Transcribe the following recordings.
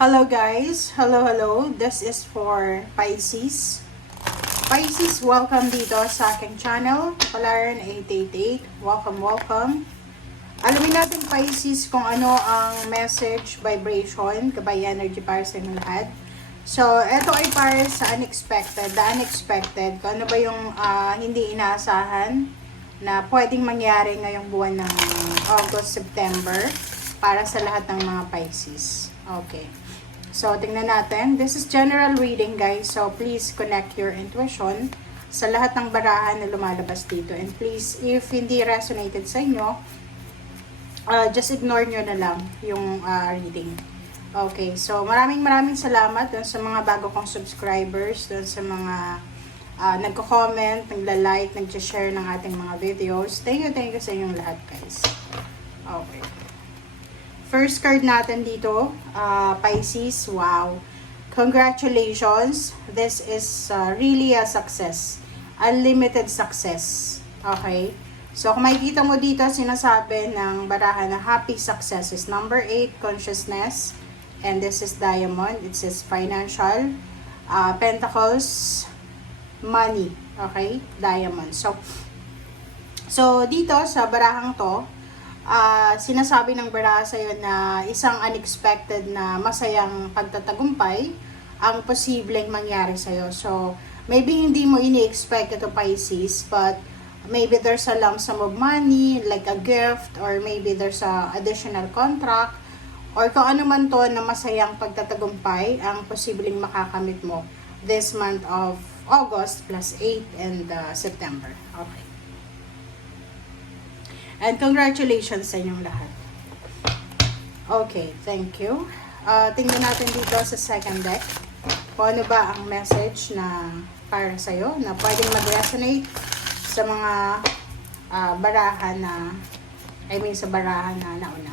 Hello guys, hello. This is for Pisces. Pisces, welcome dito sa aking channel, Palaran 888. Welcome. Alamin natin Pisces kung ano ang message, vibration, gabay energy para sa inyong lahat. So, ito ay para sa unexpected, the unexpected. Kung ano ba yung hindi inaasahan na pwedeng mangyari ngayong buwan ng August, September para sa lahat ng mga Pisces. Okay. So, tingnan natin. This is general reading, guys. So, please connect your intuition sa lahat ng barahan na lumalabas dito. And please, if hindi resonated sa inyo, just ignore nyo na lang yung reading. Okay. So, maraming salamat dun sa mga bago kong subscribers, dun sa mga nagko-comment, nagla-like, nag-share ng ating mga videos. Thank you sa inyong lahat, guys. Okay. First card natin dito, Pisces, wow. Congratulations. This is really a success. Unlimited success. Okay? So, kung makikita mo dito, sinasabi ng barahan na happy success is number 8, consciousness. And this is diamond. It says financial. Pentacles, money. Okay? Diamond. So dito sa barahang to, sinasabi ng baraha sa'yo na isang unexpected na masayang pagtatagumpay ang posibleng mangyari sa'yo. So, maybe hindi mo ini-expect ito Pisces, but maybe there's a lump sum of money, like a gift, or maybe there's a additional contract, or kung ano man to na masayang pagtatagumpay ang posibleng makakamit mo this month of August plus 8 and September. Okay. And congratulations sa inyong lahat. Okay, thank you. Tingnan natin dito sa second deck. Kung ano ba ang message na para sa'yo, na pwedeng mag-resonate sa mga barahan na, sa barahan na nauna.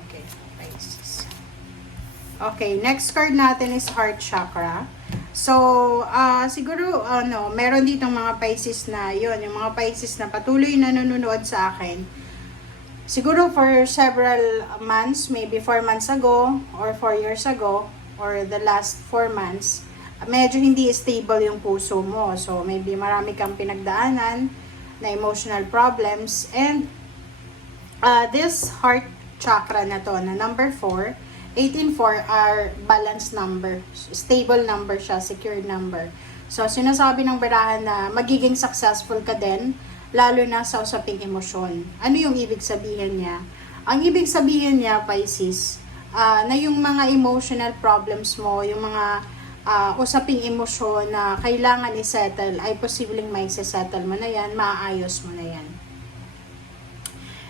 Okay, Pisces. Okay, next card natin is Heart Chakra. So, siguro, meron ditong mga Pisces na yun, yung mga Pisces na patuloy na nanonood sa akin. Siguro for several months, maybe 4 months ago, or 4 years ago, or the last 4 months, medyo hindi stable yung puso mo. So, maybe marami kang pinagdaanan na emotional problems. And, this heart chakra na to, na number 4, 18-4 are balanced number. Stable number siya, secure number. So, sinasabi ng barahan na magiging successful ka din, lalo na sa usaping emosyon. Ano yung ibig sabihin niya? Ang ibig sabihin niya, Pisces, na yung mga emotional problems mo, yung mga usaping emosyon na kailangan i-settle, ay posibleng may settle mo na yan, maaayos mo na yan.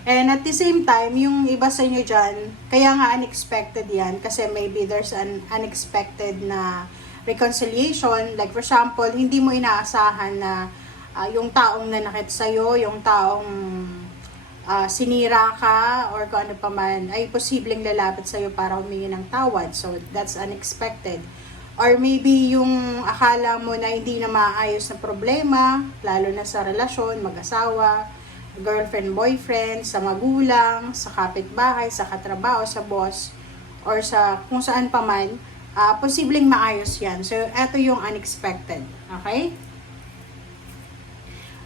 And at the same time, yung iba sa inyo dyan, kaya nga unexpected yan, kasi maybe there's an unexpected na reconciliation. Like for example, hindi mo inaasahan na yung taong nanakit sa'yo, yung taong sinira ka, or kung ano pa man, ay posibleng lalapit sa'yo para humingi ng tawad. So, that's unexpected. Or maybe yung akala mo na hindi na maayos na problema, lalo na sa relasyon, mag-asawa, girlfriend, boyfriend, sa magulang, sa kapitbahay, sa katrabaho, sa boss, or sa kung saan pa man, posibleng maayos yan. So, eto yung unexpected. Okay?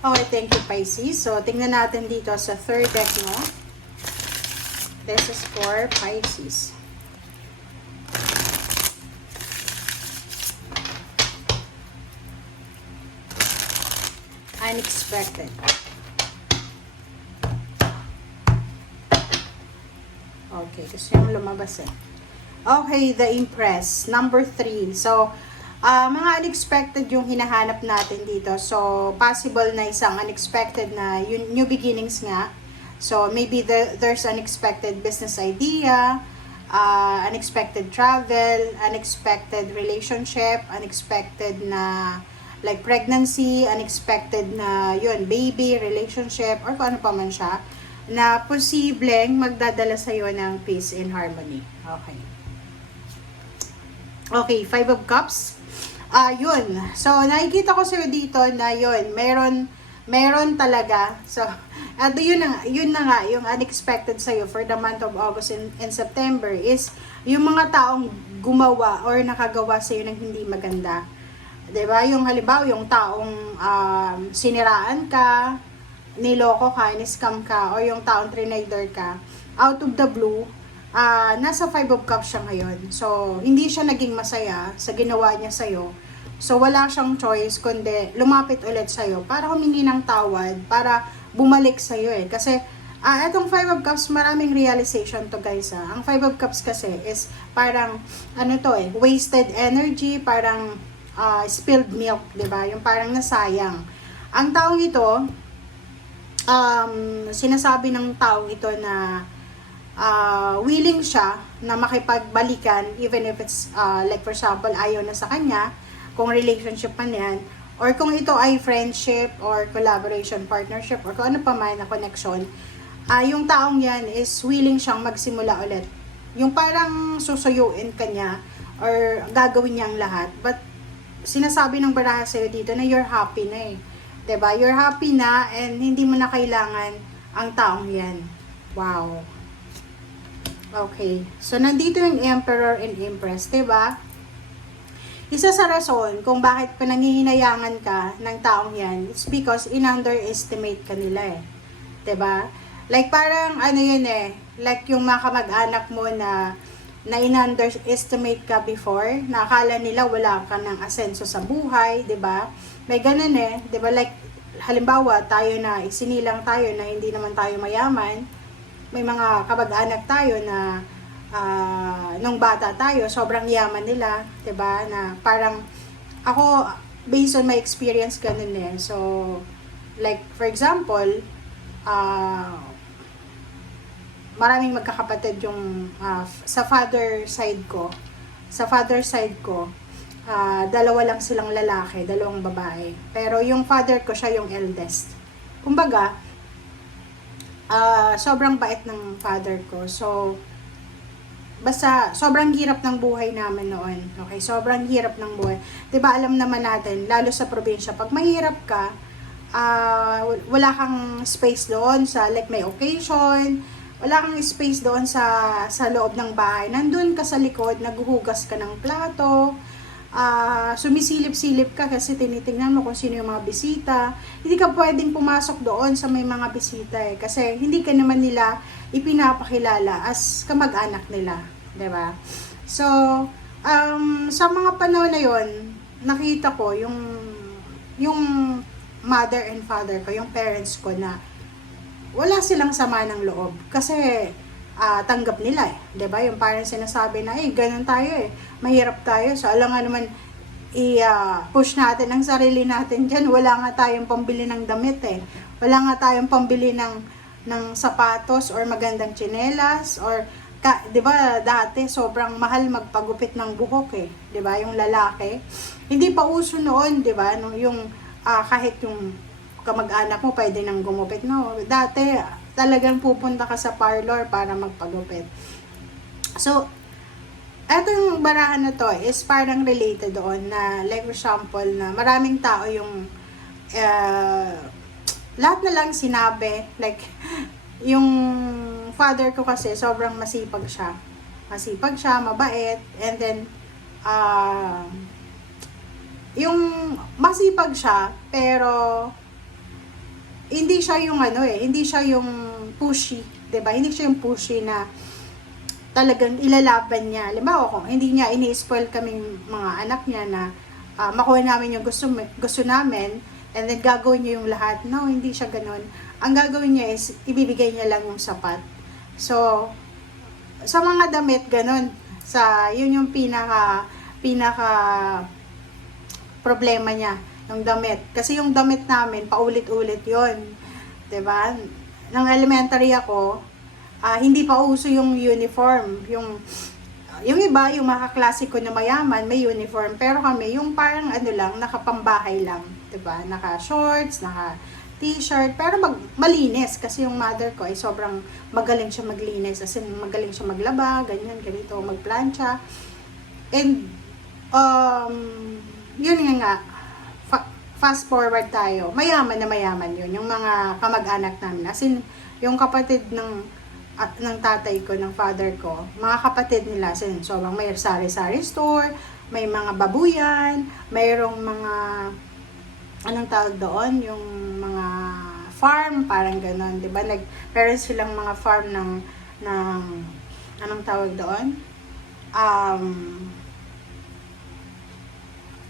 Okay, thank you, Pisces. So, tingnan natin dito sa third deck mo. This is for Pisces. Unexpected. Okay, gusto yung lumabas eh. Okay, the Empress, number 3. So, mga unexpected yung hinahanap natin dito. So, possible na isang unexpected na new beginnings nga. So, maybe there's unexpected business idea, unexpected travel, unexpected relationship, unexpected na like pregnancy, unexpected na yun, baby, relationship, or kung ano pa man siya, na posibleng magdadala sa'yo ng peace and harmony. Okay. Okay, 5 of Cups. Yun. So, nakikita ko sa'yo dito na yun, meron Meron talaga. So, at yun na nga, yung unexpected sa'yo for the month of August and September is yung mga taong gumawa or nakagawa sa'yo ng hindi maganda. 'Di ba? Yung halimbawa, yung taong siniraan ka, niloko ka, ni-scam ka, o yung taong trinaider ka, out of the blue, nasa 5 of Cups siya ngayon. So, hindi siya naging masaya sa ginawa niya sa'yo. So, wala siyang choice kundi lumapit ulit sa'yo para humingi ng tawad, para bumalik sa'yo eh. Kasi, etong 5 of Cups, maraming realization to guys. Ang 5 of Cups kasi is parang, wasted energy, parang spilled milk, 'di ba? Yung parang nasayang. Ang taong ito, sinasabi ng taong ito na willing siya na makipagbalikan even if it's like for example ayaw na sa kanya, kung relationship man yan, or kung ito ay friendship or collaboration, partnership, or kung ano pa man na connection, yung taong yan is willing siyang magsimula ulit. Yung parang susuyuin ka niya or gagawin niya ang lahat, but sinasabi ng baraha sa'yo dito na you're happy na eh. 'Di ba? You're happy na and hindi mo na kailangan ang taong yan. Wow. Okay. So, nandito yung Emperor and Empress, 'di ba? Isa sa rason kung bakit panangihinayangan ka ng taong yan, it's because in-underestimate ka nila eh. 'Di ba? Like parang ano yun eh, like yung mga kamag-anak mo na in-underestimate ka before, na akala nila wala ka ng asenso sa buhay, 'di ba? May ganun eh, 'di ba? Like halimbawa, tayo na isinilang tayo na hindi naman tayo mayaman. May mga kamag-anak tayo na nung bata tayo, sobrang yaman nila, 'di ba? Na parang ako based on my experience ganun eh. So like for example, maraming magkakapatid yung sa father side ko. Sa father side ko, dalawa lang silang lalaki, dalawang babae. Pero yung father ko, siya yung eldest. Kumbaga, sobrang bait ng father ko. So, basta sobrang hirap ng buhay namin noon. Okay, sobrang hirap ng buhay. 'Di ba alam naman natin, lalo sa probinsya, pag mahirap ka, wala kang space doon sa like may occasion, wala kang space doon sa loob ng bahay. Nandun ka sa likod, naghuhugas ka ng plato, sumisilip-silip ka kasi tinitingnan mo kung sino yung mga bisita. Hindi ka pwedeng pumasok doon sa may mga bisita eh, kasi hindi ka naman nila ipinapakilala as kamag-anak nila, 'di ba? So, sa mga panahon na 'yon, nakita ko yung mother and father ko, yung parents ko na wala silang sama ng loob kasi tanggap nila eh, 'di ba? Yung parang sinasabi na ganun tayo eh, mahirap tayo. So alam nga naman i-push natin ang sarili natin diyan. Wala nga tayong pambili ng damit eh. Wala nga tayong pambili ng sapatos or magandang tsinelas or 'di ba dati sobrang mahal magpagupit ng buhok eh, 'di ba? Yung lalaki. Hindi pa uso noon, 'di ba? Yung kahit yung kamag-anak mo pwede nang gumupit, no? Dati talagang pupunta ka sa parlor para magpagupit. So, eto yung barahan na to is parang related doon na like for example na maraming tao yung lahat na lang sinabi, like yung father ko kasi sobrang masipag siya. Masipag siya, mabait, and then yung masipag siya pero hindi siya yung hindi siya yung pushy, 'di ba? Hindi siya yung pushy na talagang ilalaban niya. Halimbawa kung hindi niya ini-spoil kaming mga anak niya na makuha namin yung gusto namin, and then gagawin niya yung lahat. No, hindi siya ganoon. Ang gagawin niya is ibibigay niya lang yung sapat. So, sa mga damit ganoon, yun yung pinaka problema niya, yung damit. Kasi yung damit namin paulit-ulit yon, 'di ba? Nang elementary ako, hindi pa uso yung uniform. Yung iba, yung mga klasiko na mayaman, may uniform. Pero kami, yung parang lang, nakapambahay lang. 'Di ba? Naka-shorts, naka-t-shirt. Pero malinis. Kasi yung mother ko ay sobrang magaling siya maglinis. As in, magaling siya maglaba, ganyan, ganito, magplancha. And, yun nga, fast forward tayo. Mayaman na mayaman yun. Yung mga kamag-anak namin. As in, yung kapatid ng tatay ko, ng father ko, mga kapatid nila, as in, sobrang may sari-sari store, may mga babuyan, mayroong mga, anong tawag doon? Yung mga farm, parang ganon. Diba? Meron silang mga farm ng anong tawag doon?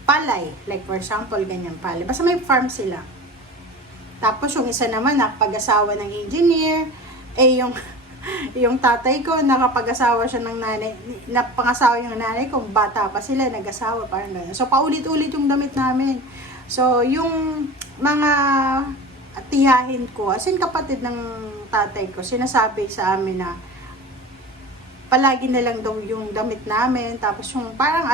Palay. Like for example, ganyan palay. Basta may farm sila. Tapos yung isa naman, nakapag-asawa ng engineer. Yung yung tatay ko, nakapag-asawa siya ng nanay. Napangasawa yung nanay ko, bata pa sila, nag-asawa, parang gano'n. So, paulit-ulit yung damit namin. So, yung mga tiyahin ko, as in kapatid ng tatay ko, sinasabi sa amin na palagi na lang daw yung damit namin, tapos yung parang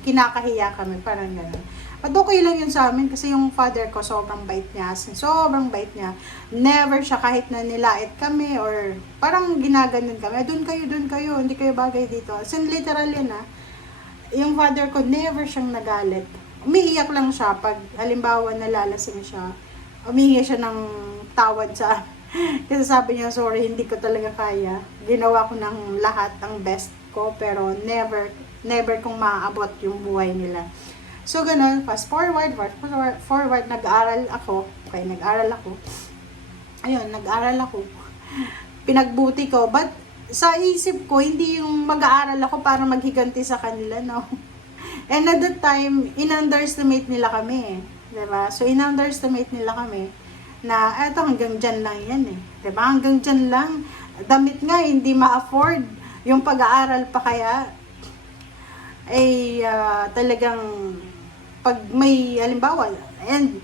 kinakahiya kami, parang gano'n. But okay lang yun sa amin kasi yung father ko sobrang bait niya, sobrang bait niya. Never siya kahit na nilait kami or parang ginaganon kami, doon kayo, hindi kayo bagay dito. As in literal yan yung father ko never siyang nagalit. Umiiyak lang siya pag halimbawa nalalasing siya, umiiyak siya ng tawad sa kasi sabi niya, sorry, hindi ko talaga kaya. Ginawa ko ng lahat, ang best ko, pero never kong maaabot yung buhay nila. So, ganun, fast forward, nag-aaral ako. Okay, nag-aaral ako. Ayun, nag-aaral ako. Pinagbuti ko, but sa isip ko, hindi yung mag-aaral ako para maghiganti sa kanila, no? And at that time, in-underestimate nila kami, diba? So, in-underestimate nila kami na eto hanggang dyan lang yan diba? Hanggang dyan lang. Damit nga, hindi ma-afford. Yung pag-aaral pa kaya, talagang pag may halimbawa, and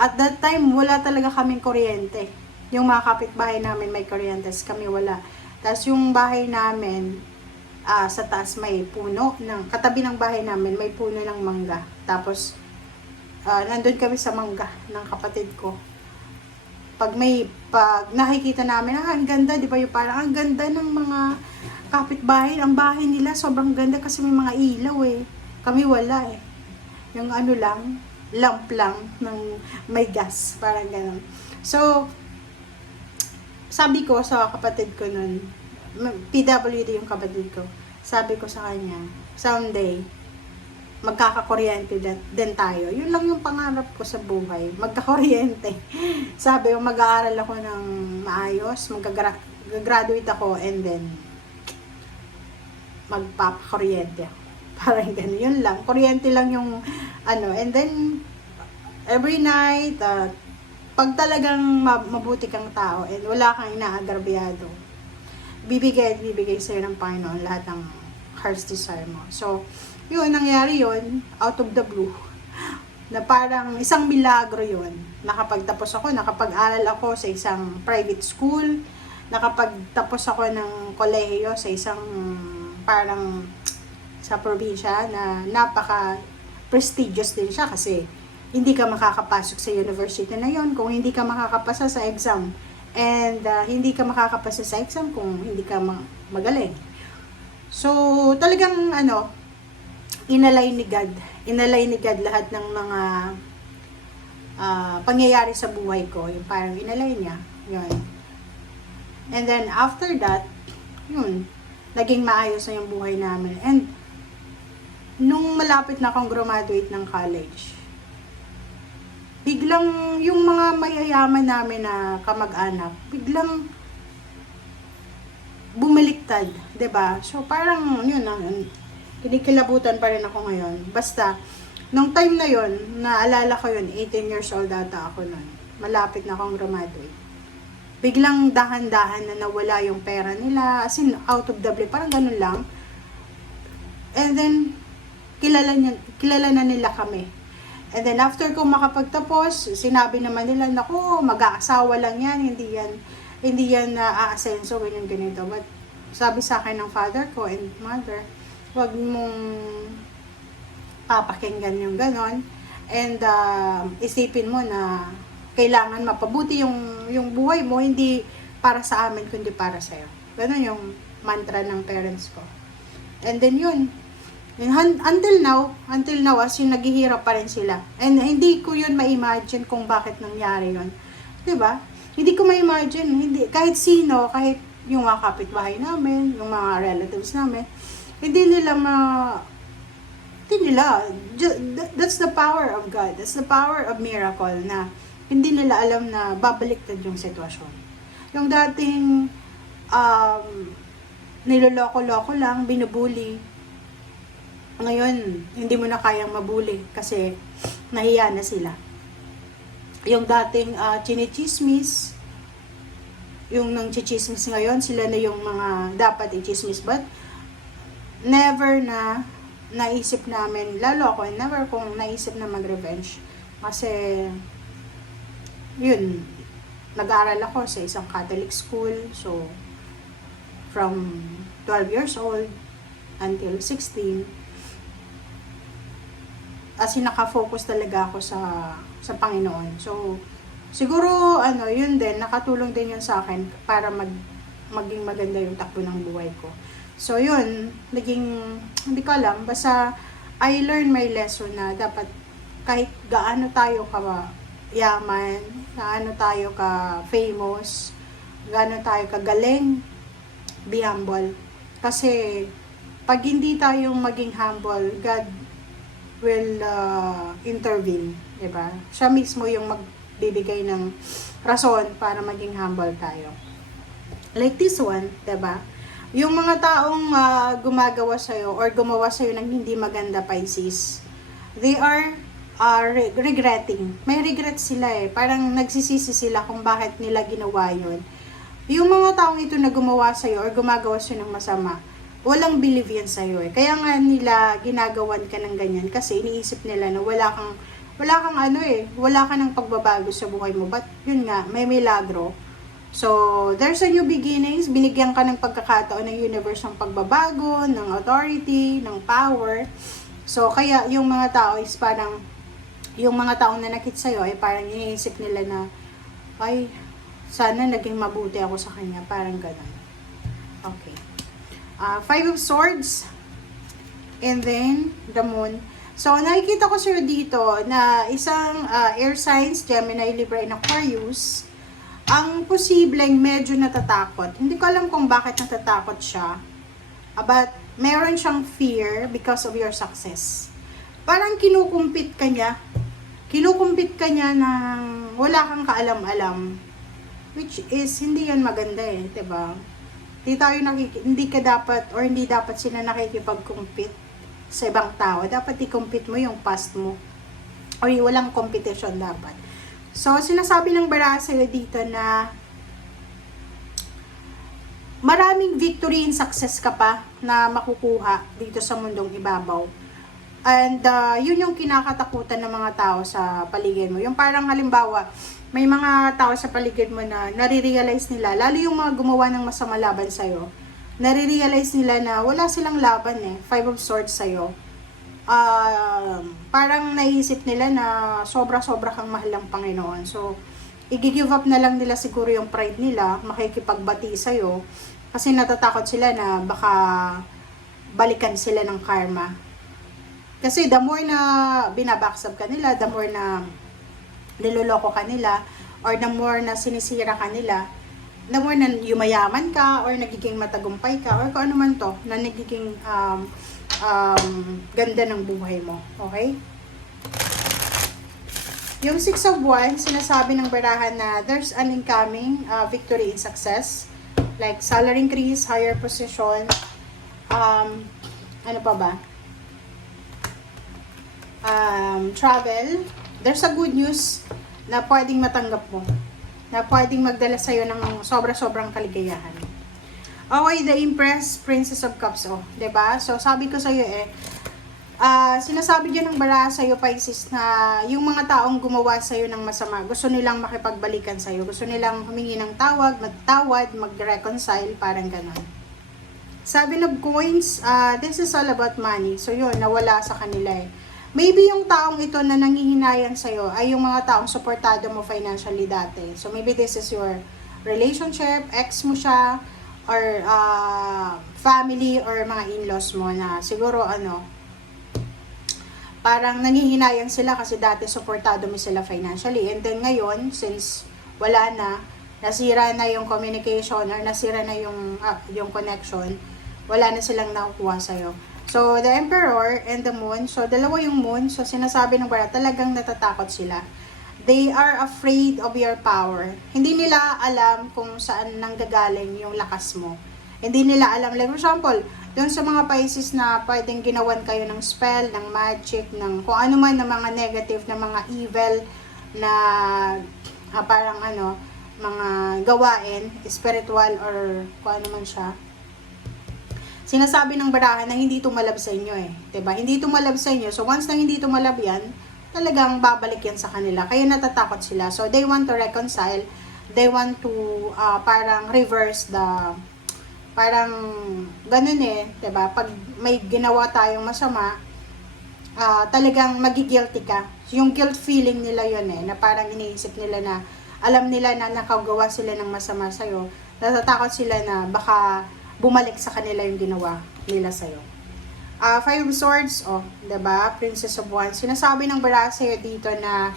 at that time, wala talaga kaming kuryente. Yung mga kapitbahay namin may kuryente, kami wala. Tapos yung bahay namin, sa taas may puno, katabi ng bahay namin, may puno ng mangga. Tapos, nandun kami sa mangga ng kapatid ko. Pag nakikita namin, ang ganda, di ba yung parang, ang ganda ng mga kapitbahay, ang bahay nila, sobrang ganda kasi may mga ilaw Kami wala Yung lang, lamp lang, ng may gas, parang gano'n. So, sabi ko sa kapatid ko nun, PWD yung kapatid ko, sabi ko sa kanya, someday, magkakakuryente din tayo. Yun lang yung pangarap ko sa buhay, magkakuryente. Sabi ko, mag-aaral ako ng maayos, mag-graduate ako, and then magpapakuryente ako. Parang gano'n, yun lang. Kuryente lang yung and then every night, pag talagang mabuti kang tao and wala kang inaagrabyado, bibigay sa'yo ng Panginoon lahat ng heart's desire mo. So, yun, nangyari yun, out of the blue, na parang isang milagro yun. Nakapagtapos ako, nakapag-aral ako sa isang private school, nakapagtapos ako ng kolehiyo sa isang parang sa probinsya na napaka-prestigious din siya kasi hindi ka makakapasok sa university na yon kung hindi ka makakapasa sa exam. And hindi ka makakapasa sa exam kung hindi ka magaling. So, talagang inalay ni God lahat ng mga pangyayari sa buhay ko. Yung parang inalay niya. Yun. And then, after that, yun, naging maayos na yung buhay namin. And, nung malapit na akong graduate ng college, biglang yung mga mayayaman namin na kamag-anak, biglang bumaliktad, 'di ba? So parang yun kinikilabutan pa rin ako ngayon. Basta nung time na yun, naalala ko yun, 18 years old ata ako noon. Malapit na akong graduate. Biglang dahan-dahan na nawala yung pera nila, as in out of the blue, parang ganun lang. And then kilala na nila kami. And then after ko makapagtapos, sinabi naman nila, naku, mag-aasawa lang yan, hindi yan aasenso, ganito. But sabi sa akin ng father ko and mother, wag mong papakinggan yung ganon. And isipin mo na kailangan mapabuti yung buhay mo, hindi para sa amin, kundi para sa'yo. Ganon yung mantra ng parents ko. And then yun, And until now, as yung naghihirap pa rin sila. And hindi ko yun ma-imagine kung bakit nangyari yun. 'Di ba? Hindi ko ma-imagine, hindi, kahit sino, kahit yung mga kapitbahay namin, yung mga relatives namin, hindi nila that's the power of God. That's the power of miracle na hindi nila alam na babaliktad yung sitwasyon. Yung dating niloloko-loko lang, binubuli. Ngayon, hindi mo na kayang mabuli kasi nahiya na sila. Yung dating chinichismis, yung nang chichismis ngayon, sila na yung mga dapat i-chismis. But, never na naisip namin, lalo ako, never kong naisip na mag-revenge. Kasi, yun, nag-aaral ako sa isang Catholic school. So, from 12 years old until 16, as in naka-focus talaga ako sa Panginoon. So, siguro, yun din, nakatulong din yun sa akin para maging maganda yung takbo ng buhay ko. So, yun, hindi ko alam, basta I learned my lesson na dapat kahit gaano tayo ka yaman, gaano tayo ka famous, gaano tayo ka galing, be humble. Kasi, pag hindi tayo maging humble, God will intervene, diba? Siya mismo yung magbibigay ng rason para maging humble tayo. Like this one, diba? Yung mga taong gumagawa sa'yo or gumawa sa'yo ng hindi maganda, Pisces, they are regretting. May regret sila eh. Parang nagsisisi sila kung bakit nila ginawa yun. Yung mga taong ito na gumawa sa'yo or gumagawa sa'yo ng masama, walang believe yan sa'yo eh. Kaya nga nila ginagawan ka ng ganyan kasi iniisip nila na wala kang wala ka ng pagbabago sa buhay mo. But yun nga, may milagro. So, there's a new beginnings. Binigyan ka ng pagkakataon ng universe ng pagbabago, ng authority, ng power. So, kaya yung mga tao is parang, yung mga taong nanakit sa'yo ay parang iniisip nila na, ay, sana naging mabuti ako sa kanya. Parang ganun. Okay. Five of Swords, and then the Moon. So, nakikita ko sa'yo dito na isang air signs, Gemini, Libra, and Aquarius, ang posibleng medyo natatakot. Hindi ko alam kung bakit natatakot siya, but meron siyang fear because of your success. Parang kinukumpit ka niya ng wala kang kaalam-alam, which is hindi yan maganda eh, 'di ba? Hindi dapat sila nakikipag-compete sa ibang tao. Dapat i-compete mo yung past mo. O walang competition dapat. So, sinasabi ng baraha sa'yo dito na maraming victory and success ka pa na makukuha dito sa mundong ibabaw. And yun yung kinakatakutan ng mga tao sa paligid mo. Yung parang halimbawa, may mga tao sa paligid mo na nare-realize nila, lalo yung mga gumawa ng masama laban sa'yo, nare-realize nila na wala silang laban eh, Five of Swords sa'yo. Parang naisip nila na sobra-sobra kang mahal ng Panginoon. So, i-give up na lang nila siguro yung pride nila, makikipagbati sa'yo, kasi natatakot sila na baka balikan sila ng karma. Kasi the more na binabackstab ka nila, the more na niloloko ka nila, or the more na sinisira ka nila, the more na yumayaman ka, or nagiging matagumpay ka, or kung ano man to, na nagiging ganda ng buhay mo. Okay? Yung Six of Wands, sinasabi ng barahan na there's an incoming victory and success. Like salary increase, higher position, ano pa ba? Travel. There's a good news na pwedeng matanggap mo, na pwedeng magdala sa'yo ng sobra-sobrang kaligayahan. Okay, the Empress, Princess of Cups, diba? So, sabi ko sa'yo sinasabi dyan ng baraha sa'yo, Pisces, na yung mga taong gumawa sa'yo ng masama, gusto nilang makipagbalikan sa'yo, gusto nilang humingi ng magtawad, mag-reconcile, parang ganon. Sabi ng Coins, this is all about money. So, yun, nawala sa kanila eh. Maybe yung taong ito na nangihinayan sa'yo ay yung mga taong supportado mo financially dati. So, maybe this is your relationship, ex mo siya, or family, or mga in-laws mo na siguro parang nangihinayang sila kasi dati supportado mo sila financially. And then ngayon, since wala na, nasira na yung communication or nasira na yung connection, wala na silang nakukuha sa'yo. So, the Emperor and the Moon, so dalawa yung Moon, so sinasabi ng bara, talagang natatakot sila. They are afraid of your power. Hindi nila alam kung saan nanggagaling yung lakas mo. Hindi nila alam. Like, for example, doon sa mga Pisces na pwedeng ginawan kayo ng spell, ng magic, ng kung ano man na mga negative, na mga evil, na parang mga gawain, spiritual or kung ano man siya. Sinasabi ng barahan na hindi tumalab sa inyo eh. 'Di ba? Hindi tumalab sa inyo. So once na hindi tumalab yan, talagang babalik yan sa kanila. Kaya natatakot sila. So they want to reconcile. They want to parang reverse the parang ganun eh, 'di ba? Pag may ginawa tayong masama, talagang magigilty ka. Yung guilt feeling nila yun eh, na parang iniisip nila na alam nila na nakagawa sila ng masama sa'yo. Natatakot sila na baka bumalik sa kanila yung ginawa nila sa'yo. Five of Swords, diba? Princess of Wands. Sinasabi ng bara sa'yo dito na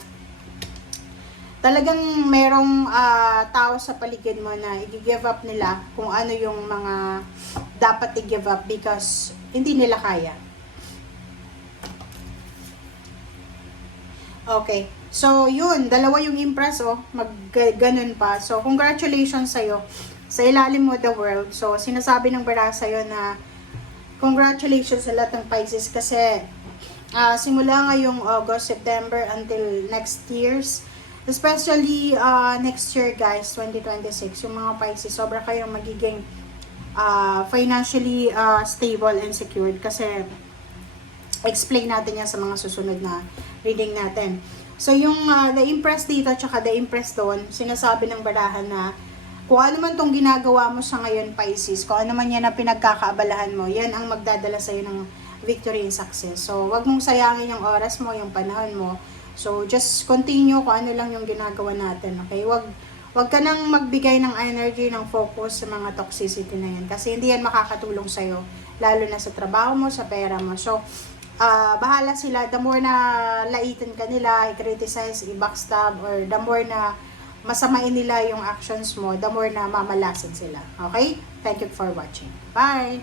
talagang merong tao sa paligid mo na i-give up nila kung ano yung mga dapat i-give up because hindi nila kaya. Okay. So, yun. Dalawa yung Empress, ganun pa. So, congratulations sa'yo. Sa ilalim mo, the world. So, sinasabi ng bara sa'yo na congratulations sa lahat ng Pisces kasi simula ngayong August, September until next years, especially next year guys, 2026, yung mga Pisces, sobra kayong magiging financially stable and secured kasi explain natin yan sa mga susunod na reading natin. So, yung the Empress dito tsaka the Empress doon, sinasabi ng barahan na kung ano man tong ginagawa mo sa ngayon, Pisces, kung ano man yan ang pinagkakaabalahan mo, yan ang magdadala sa'yo ng victory and success. So, wag mong sayangin yung oras mo, yung panahon mo. So, just continue kung ano lang yung ginagawa natin, okay? Wag ka nang magbigay ng energy, ng focus sa mga toxicity na yan. Kasi hindi yan makakatulong sa'yo, lalo na sa trabaho mo, sa pera mo. So, bahala sila. The more na laitin ka nila, i-criticize, i-backstab, or the more na masamain nila yung actions mo, the more na mamalasin sila. Okay? Thank you for watching. Bye!